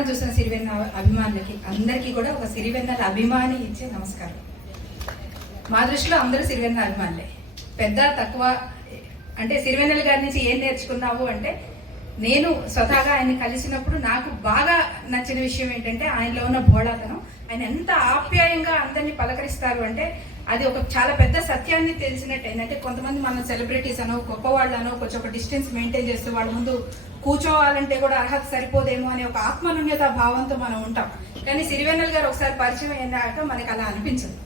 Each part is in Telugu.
నమస్కారం చూసిన సిరివెన్న అభిమానులకి అందరికీ కూడా ఒక సిరివెన్నల అభిమాని ఇచ్చే నమస్కారం. మా దృష్టిలో అందరూ సిరివెన్న అభిమానులే. పెద్ద తక్కువ అంటే సిరివెన్నెల గారి నుంచి ఏం నేర్చుకున్నావు అంటే నేను స్వతహాగా ఆయన కలిసినప్పుడు నాకు బాగా నచ్చిన విషయం ఏంటంటే ఆయనలో ఉన్న బోళాతనం ఆయన ఎంత ఆప్యాయంగా అందరినీ పలకరిస్తారు అంటే అది ఒక చాలా పెద్ద సత్యాన్ని తెలిసినట్టు ఏంటంటే కొంతమంది మన సెలబ్రిటీస్ అనో గొప్ప వాళ్ళనో కొంచెం ఒక డిస్టెన్స్ మెయింటైన్ చేస్తూ వాళ్ళ ముందు కూర్చోవాలంటే కూడా అర్హత సరిపోదేమో అనే ఒక ఆత్మనున్యత భావంతో మనం ఉంటాం. కానీ సిరివెన్నెల గారు ఒకసారి పరిచయం అయినాక మనకి అలా అనిపించదు.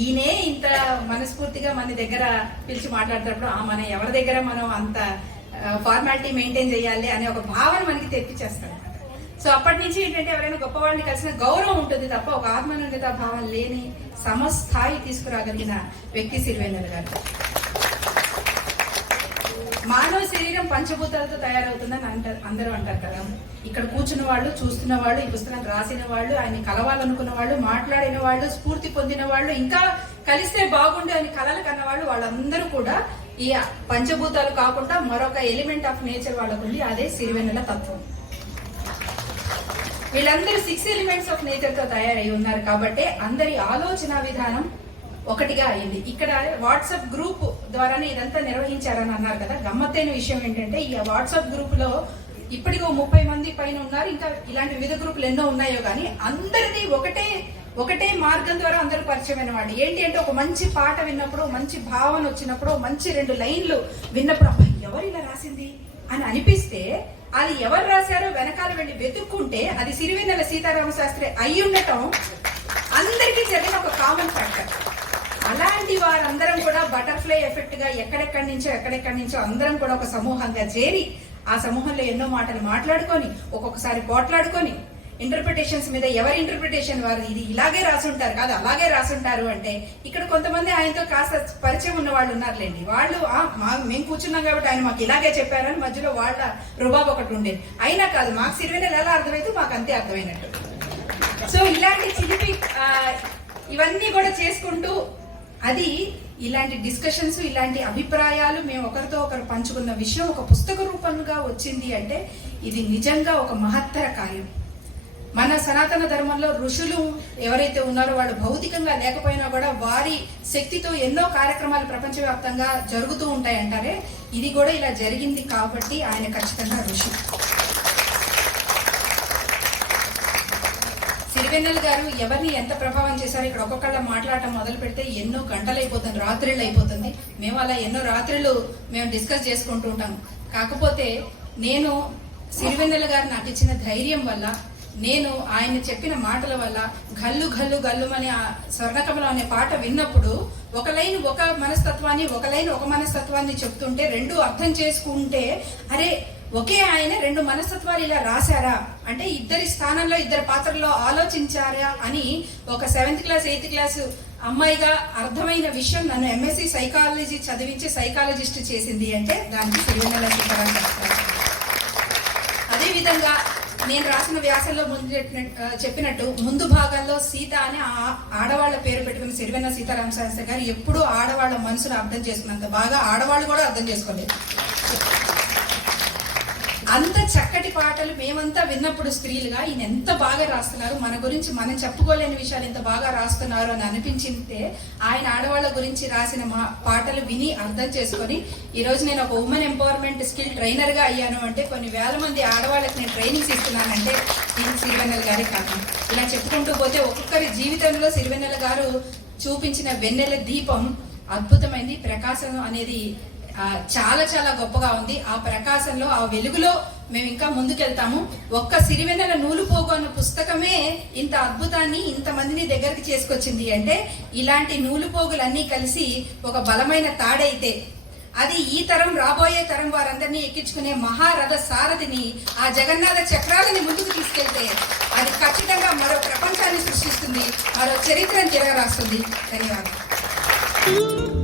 ఈయనే ఇంత మనస్ఫూర్తిగా మన దగ్గర పిలిచి మాట్లాడేటప్పుడు ఆ మన ఎవరి దగ్గర మనం అంత ఫార్మాలిటీ మెయింటైన్ చేయాలి అనే ఒక భావన మనకి తెప్పించేస్తాడు. సో అప్పటి నుంచి ఏంటంటే ఎవరైనా గొప్ప వాళ్ళని కలిసిన గౌరవం ఉంటుంది తప్ప ఒక ఆత్మనిర్భత భావం లేని సమస్థాయి తీసుకురాగలిగిన వ్యక్తి సిరివేందర్ గారు. మానవ శరీరం పంచభూతాలతో తయారవుతుందని అంటారు అందరూ అంటారు కదా. ఇక్కడ కూర్చున్న వాళ్ళు చూస్తున్న వాళ్ళు ఈ పుస్తకం రాసిన వాళ్ళు ఆయన కలవాలనుకున్న వాళ్ళు మాట్లాడిన వాళ్ళు స్ఫూర్తి పొందిన వాళ్ళు ఇంకా కలిస్తే బాగుండు అని కలలు కన్న వాళ్ళు వాళ్ళందరూ కూడా ఈ పంచభూతాలు కాకుండా మరొక ఎలిమెంట్ ఆఫ్ నేచర్ వాళ్ళకు ఉంది అదే సిరివెన్నెల తత్వం. వీళ్ళందరూ సిక్స్ ఎలిమెంట్స్ ఆఫ్ నేచర్తో తయారై ఉన్నారు కాబట్టి అందరి ఆలోచన విధానం ఒకటిగా అయింది. ఇక్కడ వాట్సాప్ గ్రూప్ ద్వారానే ఇదంతా నిర్వహించారని అన్నారు కదా. గమ్మత్తైన విషయం ఏంటంటే ఈ వాట్సాప్ గ్రూప్లో ఇప్పటికో ముప్పై మంది పైన ఉన్నారు. ఇంకా ఇలాంటి వివిధ గ్రూపులు ఎన్నో ఉన్నాయో కానీ అందరిది ఒకటే ఒకటే మార్గం ద్వారా అందరూ పరిచయమైన వాళ్ళు. ఏంటి అంటే ఒక మంచి పాట విన్నప్పుడు మంచి భావన వచ్చినప్పుడు మంచి రెండు లైన్లు విన్నప్పుడు అబ్బాయి ఎవరు ఇలా రాసింది? అని అనిపిస్తే అది ఎవరు రాశారో వెనకాల వెళ్ళి వెతుక్కుంటే అది సిరివెన్నెల సీతారామ శాస్త్రి అయి ఉండటం అందరికీ జరిగిన ఒక కామన్ ఫ్యాక్టర్ అలాంటి వారందరం కూడా బటర్ఫ్లై ఎఫెక్ట్గా ఎక్కడెక్కడి నుంచో ఎక్కడెక్కడి నుంచో అందరం కూడా ఒక సమూహంగా చేరి ఆ సమూహంలో ఎన్నో మాటలు మాట్లాడుకొని ఒక్కొక్కసారి పోట్లాడుకొని ఇంటర్ప్రిటేషన్స్ మీద ఎవరి ఇంటర్ప్రిటేషన్ వారు? ఇది ఇలాగే రాసుంటారు కాదు అలాగే రాసుంటారు అంటే ఇక్కడ కొంతమంది ఆయనతో కాస్త పరిచయం ఉన్న వాళ్ళు ఉన్నారులేండి. వాళ్ళు మేము కూర్చున్నాం కాబట్టి ఆయన మాకు ఇలాగే చెప్పారని మధ్యలో వాళ్ళ రుబాబ్ ఒకటి ఉండేది. అయినా కాదు మాకు సిరివెన్నెల ఎలా అర్థమైతే మాకు అంతే అర్థమైనట్టు. సో ఇలాంటి చిలిపి ఇవన్నీ కూడా చేసుకుంటూ అది ఇలాంటి డిస్కషన్స్ ఇలాంటి అభిప్రాయాలు మేము ఒకరితో ఒకరు పంచుకున్న విషయం ఒక పుస్తక రూపంగా వచ్చింది అంటే ఇది నిజంగా ఒక మహత్తర కార్యం. మన సనాతన ధర్మంలో ఋషులు ఎవరైతే ఉన్నారో వాళ్ళు భౌతికంగా లేకపోయినా కూడా వారి శక్తితో ఎన్నో కార్యక్రమాలు ప్రపంచవ్యాప్తంగా జరుగుతూ ఉంటాయంటారే? ఇది కూడా ఇలా జరిగింది కాబట్టి ఆయన ఖచ్చితంగా ఋషి. సిరివెన్నెల గారు ఎవరిని ఎంత ప్రభావం చేశారు ఇక్కడ ఒక్కొక్కళ్ళ మాట్లాడటం మొదలు పెడితే ఎన్నో గంటలు అయిపోతుంది రాత్రిళ్ళు అయిపోతుంది మేము అలా ఎన్నో రాత్రులు మేము డిస్కస్ చేసుకుంటూ ఉంటాం. కాకపోతే నేను సిరివెన్నెల గారు నాకు ఇచ్చిన ధైర్యం వల్ల నేను ఆయన చెప్పిన మాటల వల్ల గల్లు గల్లు గల్లు అనే స్వర్ణకమలం అనే పాట విన్నప్పుడు ఒక లైన్ ఒక మనస్తత్వాన్ని ఒక లైన్ ఒక మనస్తత్వాన్ని చెప్తుంటే రెండు అర్థం చేసుకుంటే అరే ఒకే ఆయన రెండు మనస్తత్వాలు ఇలా రాశారా? అంటే ఇద్దరి స్థానంలో ఇద్దరు పాత్రల్లో ఆలోచించారా అని ఒక సెవెంత్ క్లాస్ ఎయిత్ క్లాస్ అమ్మాయిగా అర్థమైన విషయం నన్ను ఎంఎస్సి సైకాలజీ చదివించి సైకాలజిస్ట్ చేసింది అంటే దానికి అదేవిధంగా అదే నేను రాసిన వ్యాసంలో ముందు చెప్పినట్టు- చెప్పినట్టు ముందు భాగంలో సీత అని ఆడవాళ్ళ పేరు పెట్టుకున్న సిరివెన్న సీతారామ శాస్త్రి గారు ఎప్పుడూ ఆడవాళ్ళ మనసును అర్థం చేసుకున్నంత బాగా ఆడవాళ్ళు కూడా అర్థం చేసుకోలేదు అంత చక్కటి పాటలు మేమంతా విన్నప్పుడు స్త్రీలుగా ఈయన ఎంత బాగా రాస్తున్నారు? మన గురించి మనం చెప్పుకోలేని విషయాలు ఎంత బాగా రాస్తున్నారు అని అనిపించింటే ఆయన ఆడవాళ్ళ గురించి రాసిన మా పాటలు విని అర్థం చేసుకొని ఈరోజు నేను ఒక ఉమెన్ ఎంపవర్మెంట్ స్కిల్ ట్రైనర్గా అయ్యాను అంటే కొన్ని వేల మంది ఆడవాళ్ళకి నేను ట్రైనింగ్స్ ఇస్తున్నానంటే నేను సిరివెన్నెల గారి కారణం ఇలా చెప్పుకుంటూ పోతే ఒక్కొక్కరి జీవితంలో సిరివెన్నెల గారు చూపించిన వెన్నెల దీపం అద్భుతమైంది. ప్రకాశం అనేది చాలా చాలా గొప్పగా ఉంది. ఆ ప్రకాశంలో ఆ వెలుగులో మేము ఇంకా ముందుకెళ్తాము. ఒక్క సిరివెన్నెల నూలు పోగు అన్న పుస్తకమే ఇంత అద్భుతాన్ని ఇంతమందిని దగ్గరికి చేసుకొచ్చింది అంటే ఇలాంటి నూలు పోగులన్నీ కలిసి ఒక బలమైన తాడైతే అది ఈ తరం రాబోయే తరం వారందరినీ ఎక్కించుకునే మహారథ సారథిని ఆ జగన్నాథ చక్రాలని ముందుకు తీసుకెళ్తే అది ఖచ్చితంగా మరో ప్రపంచాన్ని సృష్టిస్తుంది మరో చరిత్రను తిరగరాస్తుంది. ధన్యవాదాలు.